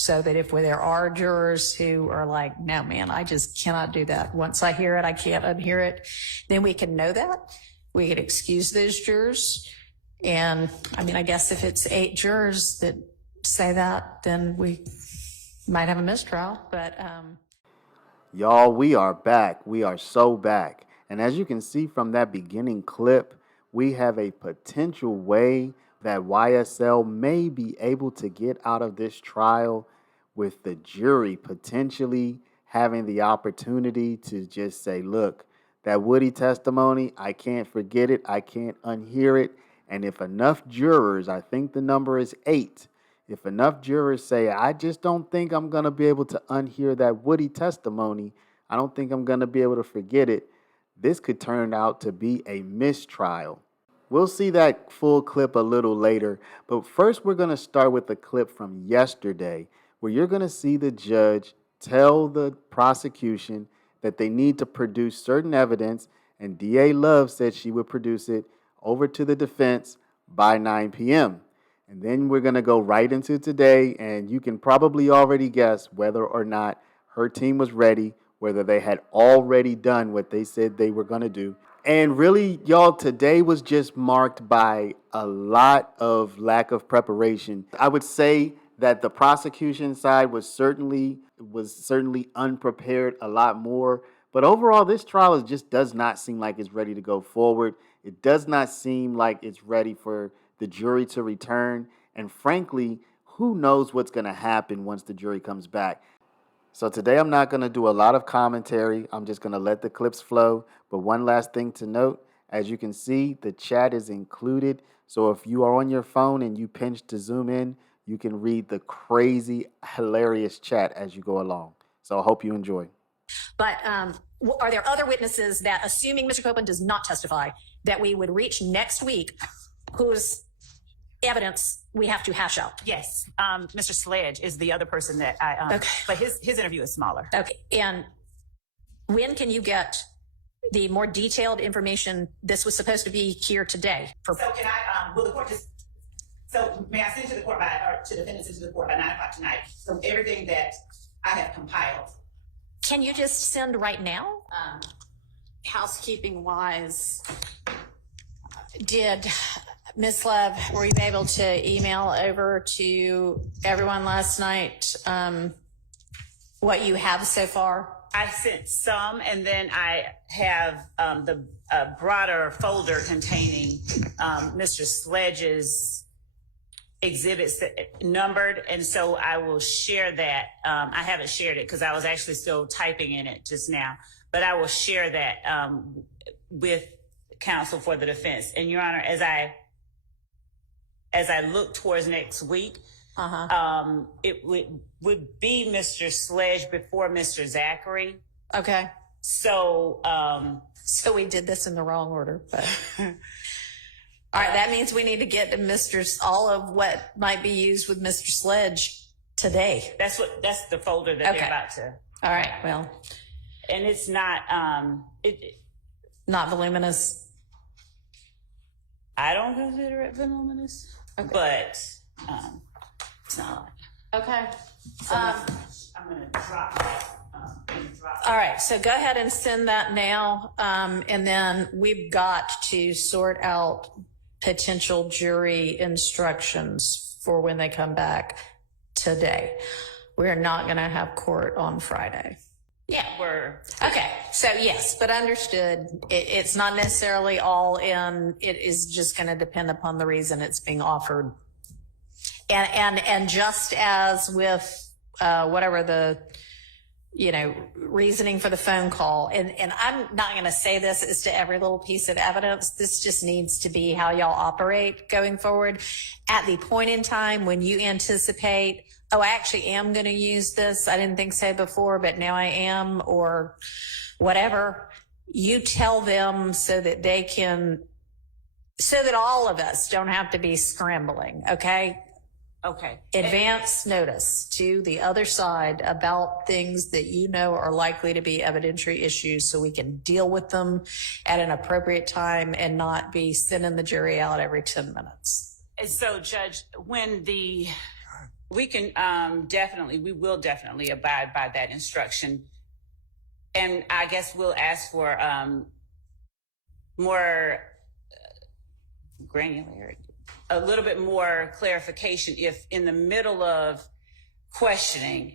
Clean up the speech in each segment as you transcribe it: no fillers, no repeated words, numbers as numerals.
so that if there are jurors who are like, no, man, I just cannot do that. Once I hear it, I can't unhear it. Then we can know that. We can excuse those jurors. And I mean, I guess if it's 8 jurors that say that, then we might have a mistrial. But y'all, we are back. We are so back. And as you can see from that beginning clip, we have a potential way that YSL may be able to get out of this trial, with the jury potentially having the opportunity to just say, look, that Woody testimony, I can't forget it. I can't unhear it. And if enough jurors, I think the number is 8, if enough jurors say, I just don't think I'm going to be able to unhear that Woody testimony, I don't think I'm going to be able to forget it, this could turn out to be a mistrial. We'll see that full clip a little later, but first we're going to start with the clip from yesterday, where you're going to see the judge tell the prosecution that they need to produce certain evidence, and DA Love said she would produce it over to the defense by 9 p.m. And then we're going to go right into today, and you can probably already guess whether or not her team was ready, whether they had already done what they said they were going to do. And really, y'all, today was just marked by a lot of lack of preparation. I would say that the prosecution side was certainly unprepared a lot more. But overall, this trial just does not seem like it's ready to go forward. It does not seem like it's ready for the jury to return. And frankly, who knows what's going to happen once the jury comes back. So today I'm not going to do a lot of commentary. I'm just going to let the clips flow. But one last thing to note, as you can see, the chat is included. So if you are on your phone and you pinch to zoom in, you can read the crazy, hilarious chat as you go along. So I hope you enjoy. But are there other witnesses that, assuming Mr. Copeland does not testify, that we would reach next week whose evidence we have to hash out? Yes. Mr. Sledge is the other person that I, okay. But his interview is smaller. Okay. And when can you get the more detailed information? This was supposed to be here today. So can I, will the court just, so may I send to the court or to defendants into the court by 9 o'clock tonight? So everything that I have compiled. Can you just send right now? Housekeeping wise, did Ms. Love, were you able to email over to everyone last night what you have so far? I sent some, and then I have the broader folder containing Mr. Sledge's exhibits numbered, and so I will share that. I haven't shared it because I was actually still typing in it just now, but I will share that with counsel for the defense. And Your Honor, as I look towards next week, it would be Mr. Sledge before Mr. Zachary. Okay. So so we did this in the wrong order, but all right, that means we need to get to all of what might be used with Mr. Sledge today. That's the folder that they're about to. All right, well. And it's not, not voluminous. I don't consider it voluminous, okay. But it's not. Okay. So I'm going to drop that. All right, so go ahead and send that now. And then we've got to sort out potential jury instructions for when they come back today. We're not going to have court on Friday. Yeah, okay. So yes, but understood. It's not necessarily all in. It is just going to depend upon the reason it's being offered. And just as with whatever the reasoning for the phone call, and I'm not going to say this as to every little piece of evidence. This just needs to be how y'all operate going forward. At the point in time when you anticipate, oh, I actually am going to use this. I didn't think so before, but now I am, or whatever. You tell them so that all of us don't have to be scrambling. Okay. Okay. Advance notice to the other side about things that are likely to be evidentiary issues so we can deal with them at an appropriate time and not be sending the jury out every 10 minutes. And so, Judge, when the We can we will definitely abide by that instruction. And I guess we'll ask for more granularity, a little bit more clarification if in the middle of questioning.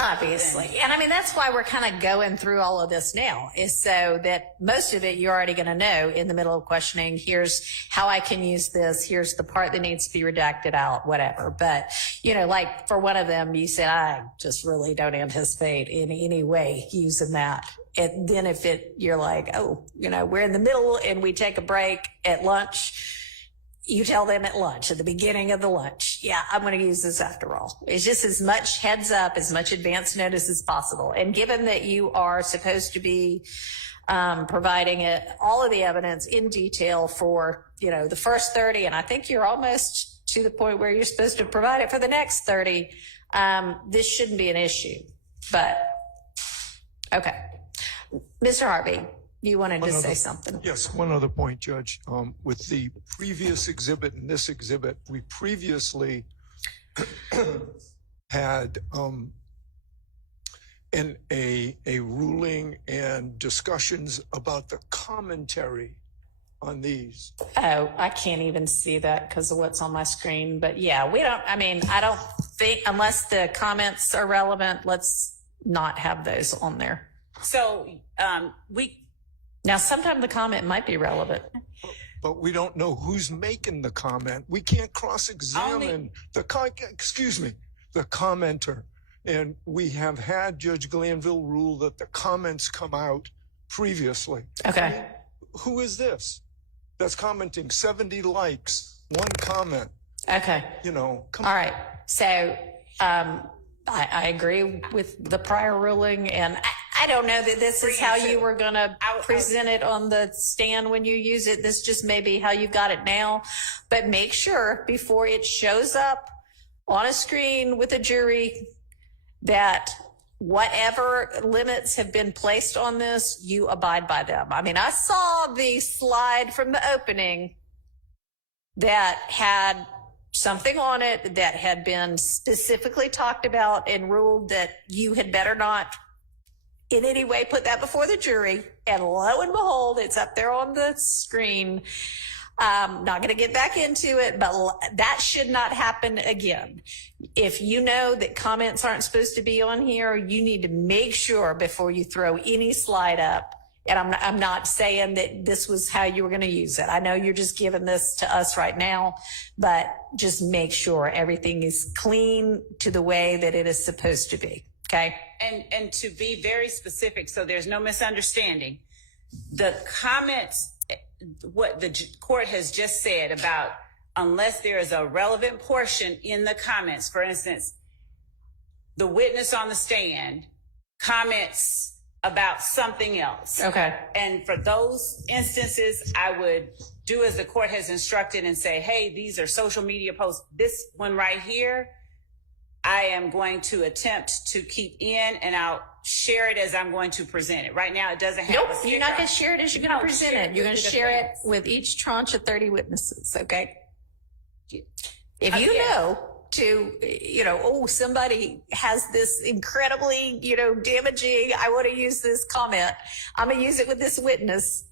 Obviously. And I mean, that's why we're kind of going through all of this now, is so that most of it you're already going to know in the middle of questioning. Here's how I can use this. Here's the part that needs to be redacted out, whatever. But, you know, like for one of them, you said, I just really don't anticipate in any way using that. And then if you're like, oh, you know, we're in the middle and we take a break at lunch, you tell them at lunch, at the beginning of the lunch, yeah, I'm going to use this after all. It's just as much heads up, as much advance notice as possible. And given that you are supposed to be providing all of the evidence in detail for, you know, the first 30, and I think you're almost to the point where you're supposed to provide it for the next 30, this shouldn't be an issue. But, okay. Mr. Harvey. You wanted to say something. Yes, one other point, Judge. With the previous exhibit and this exhibit, we previously had a ruling and discussions about the commentary on these. Oh, I can't even see that because of what's on my screen. But yeah, I don't think, unless the comments are relevant, let's not have those on there. So Now, sometimes the comment might be relevant. But we don't know who's making the comment. We can't cross-examine the commenter. And we have had Judge Glanville rule that the comments come out previously. Okay. I mean, who is this that's commenting? 70 likes, one comment. Okay. You know, all right. So I agree with the prior ruling, and I don't know that this is how you were going to present it on the stand when you use it. This just may be how you got it now. But make sure before it shows up on a screen with a jury that whatever limits have been placed on this, you abide by them. I mean, I saw the slide from the opening that had something on it that had been specifically talked about and ruled that you had better not in any way put that before the jury. And lo and behold, it's up there on the screen. Not going to get back into it, but that should not happen again. If you know that comments aren't supposed to be on here, you need to make sure before you throw any slide up. And I'm not saying that this was how you were going to use it. I know you're just giving this to us right now, but just make sure everything is clean to the way that it is supposed to be. Okay. And to be very specific, so there's no misunderstanding, the comments, what the court has just said about unless there is a relevant portion in the comments, for instance, the witness on the stand comments about something else. Okay. And for those instances, I would do as the court has instructed and say, hey, these are social media posts. This one right here, I am going to attempt to keep in, and I'll share it as I'm going to present it. Right now, it doesn't have. Nope, you're not going to share it as you're going to present it. You're going to share it with each tranche of 30 witnesses. Okay. If you know oh, somebody has this incredibly, damaging, I want to use this comment, I'm going to use it with this witness.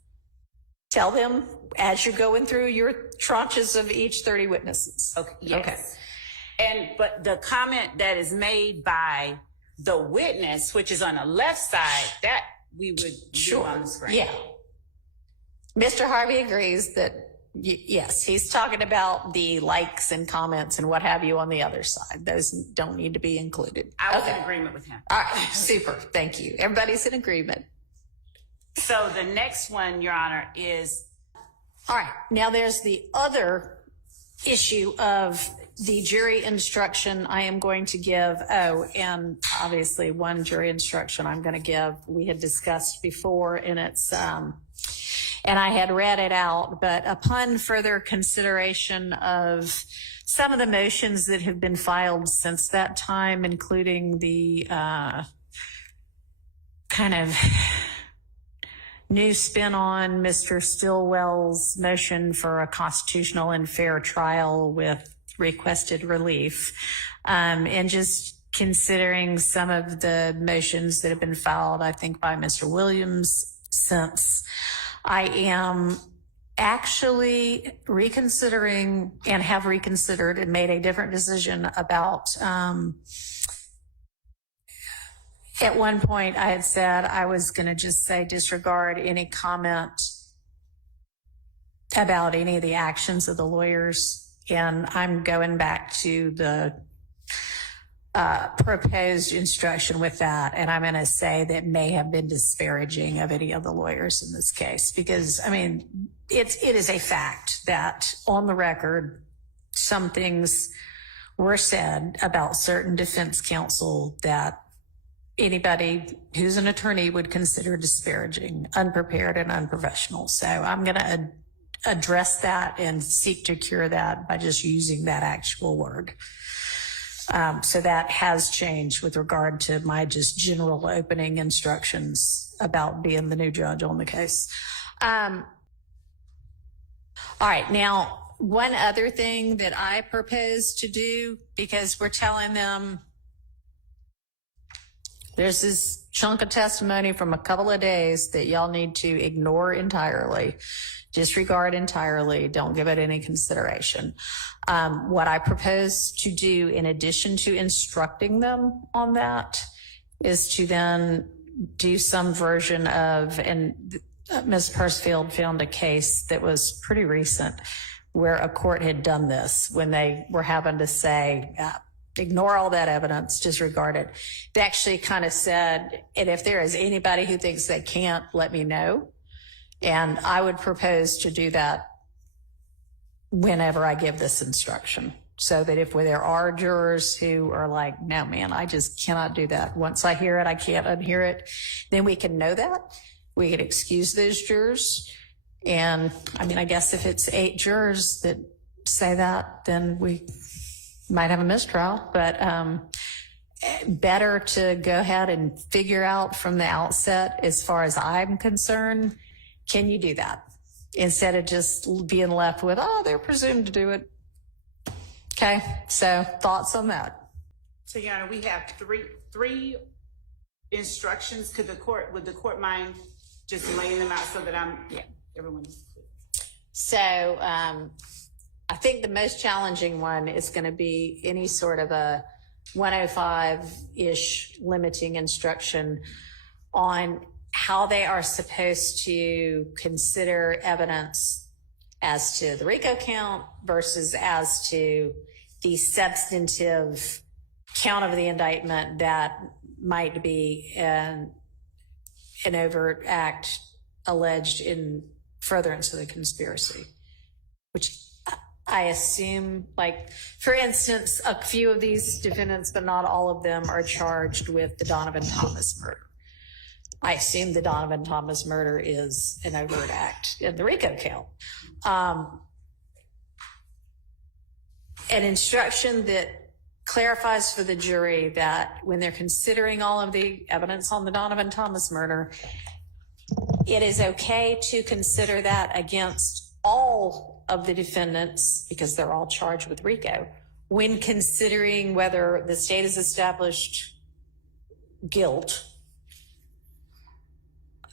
Tell them as you're going through your tranches of each 30 witnesses. Okay. Yes. Okay. But the comment that is made by the witness, which is on the left side, that we would do on the screen. Yeah. Mr. Harvey agrees that, yes, he's talking about the likes and comments and what have you on the other side. Those don't need to be included. I was in agreement with him. All right. Super. Thank you. Everybody's in agreement. So the next one, Your Honor, is. All right. Now there's the other issue of the jury instruction I am going to give. Oh, and obviously one jury instruction I'm going to give, we had discussed before, and it's, and I had read it out, but upon further consideration of some of the motions that have been filed since that time, including the kind of new spin on Mr. Stilwell's motion for a constitutional and fair trial with requested relief. And just considering some of the motions that have been filed, I think by Mr. Williams since, I am actually reconsidering and have reconsidered and made a different decision about, at one point I had said I was going to just say disregard any comment about any of the actions of the lawyers. And I'm going back to the proposed instruction with that. And I'm going to say that may have been disparaging of any of the lawyers in this case, because I mean, it is a fact that on the record, some things were said about certain defense counsel that anybody who's an attorney would consider disparaging, unprepared, and unprofessional. So I'm going to address that and seek to cure that by just using that actual word. So that has changed with regard to my just general opening instructions about being the new judge on the case. All right, now, one other thing that I propose to do, because we're telling them there's this chunk of testimony from a couple of days that y'all need to ignore entirely, disregard entirely, don't give it any consideration. What I propose to do in addition to instructing them on that is to then do some version of, and Ms. Pursfield found a case that was pretty recent where a court had done this when they were having to say, ignore all that evidence, disregard it. They actually kind of said, and if there is anybody who thinks they can't, let me know. And I would propose to do that whenever I give this instruction, so that if there are jurors who are like, no, man, I just cannot do that. Once I hear it, I can't unhear it. Then we can know that. We can excuse those jurors. And I mean, I guess if it's 8 jurors that say that, then we might have a mistrial, but better to go ahead and figure out from the outset, as far as I'm concerned, can you do that? Instead of just being left with, oh, they're presumed to do it. Okay, so thoughts on that? So, Your Honor, we have three instructions. Would the court mind just laying them out so that everyone's clear? So I think the most challenging one is going to be any sort of a 105-ish limiting instruction on how they are supposed to consider evidence as to the RICO count versus as to the substantive count of the indictment that might be an overt act alleged in furtherance of the conspiracy, which I assume, like, for instance, a few of these defendants, but not all of them, are charged with the Donovan Thomas murder. I assume the Donovan Thomas murder is an overt act in the RICO count. An instruction that clarifies for the jury that when they're considering all of the evidence on the Donovan Thomas murder, it is okay to consider that against all of the defendants, because they're all charged with RICO, when considering whether the state has established guilt,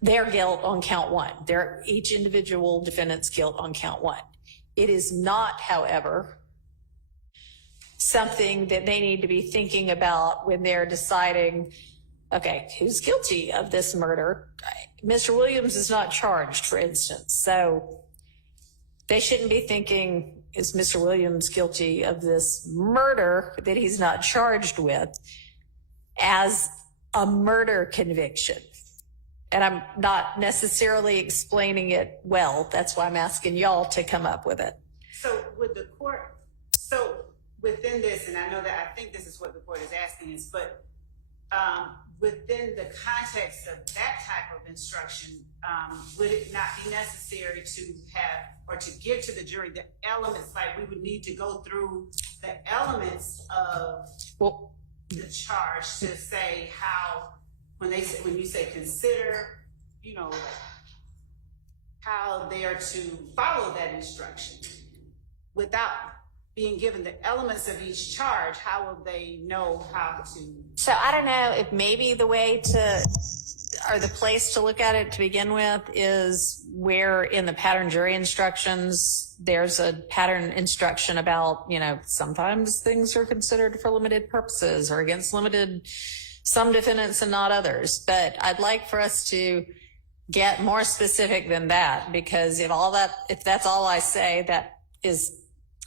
their guilt on count 1, each individual defendant's guilt on count 1. It is not, however, something that they need to be thinking about when they're deciding, okay, who's guilty of this murder? Mr. Williams is not charged, for instance. So they shouldn't be thinking, is Mr. Williams guilty of this murder that he's not charged with as a murder conviction? And I'm not necessarily explaining it well. That's why I'm asking y'all to come up with it. So would the court, within this, and I know that I think this is what the court is asking us, but within the context of that type of instruction, would it not be necessary to have, or to give to the jury the elements, like we would need to go through the elements of the charge to say how, when you say consider, how they are to follow that instruction without being given the elements of each charge, how will they know how to? So I don't know if maybe the way to, or the place to look at it to begin with is where in the pattern jury instructions, there's a pattern instruction about, you know, sometimes things are considered for limited purposes or against limited, some defendants and not others. But I'd like for us to get more specific than that, because if that's all I say, that is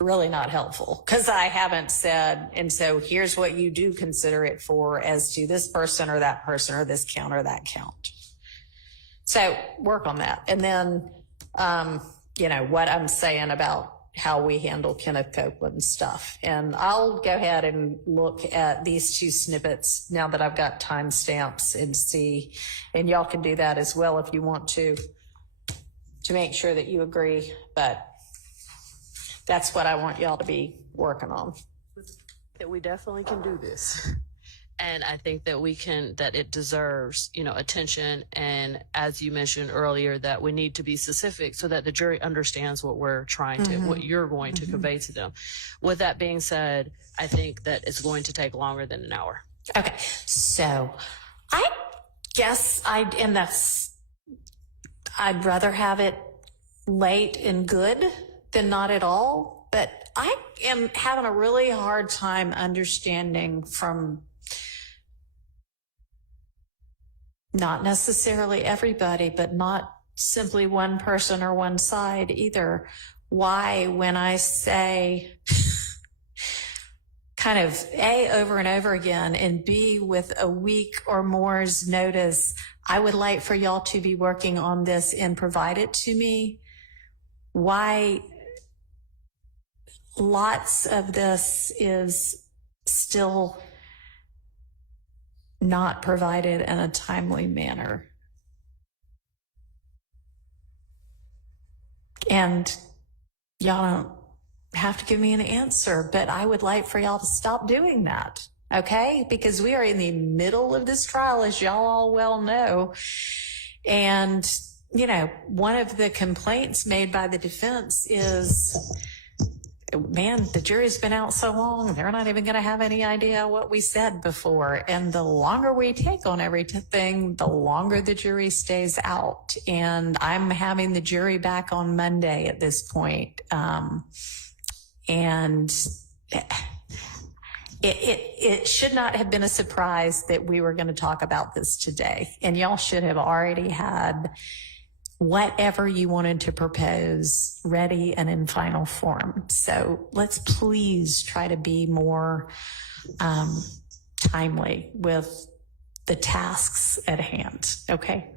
really not helpful, because I haven't said, and so here's what you do consider it for as to this person or that person or this count or that count. So work on that. And then, you know, what I'm saying about how we handle Kenneth Copeland's stuff. And I'll go ahead and look at these two snippets now that I've got timestamps and see, and y'all can do that as well if you want to make sure that you agree. But that's what I want y'all to be working on. That we definitely can do this. And I think that that it deserves, you know, attention. And as you mentioned earlier, that we need to be specific so that the jury understands what we're trying to, what you're going to convey to them. With that being said, I think that it's going to take longer than an hour. Okay. So I guess I'd rather have it late and good than not at all. But I am having a really hard time understanding from not necessarily everybody, but not simply one person or one side either, why when I say kind of A, over and over again, and B, with a week or more's notice, I would like for y'all to be working on this and provide it to me, why lots of this is still not provided in a timely manner. And y'all don't have to give me an answer, but I would like for y'all to stop doing that, okay? Because we are in the middle of this trial, as y'all all well know. And, you know, one of the complaints made by the defense is, man, the jury's been out so long, they're not even going to have any idea what we said before. And the longer we take on everything, the longer the jury stays out. And I'm having the jury back on Monday at this point. And it should not have been a surprise that we were going to talk about this today. And y'all should have already had whatever you wanted to propose ready and in final form. So let's please try to be more timely with the tasks at hand. Okay.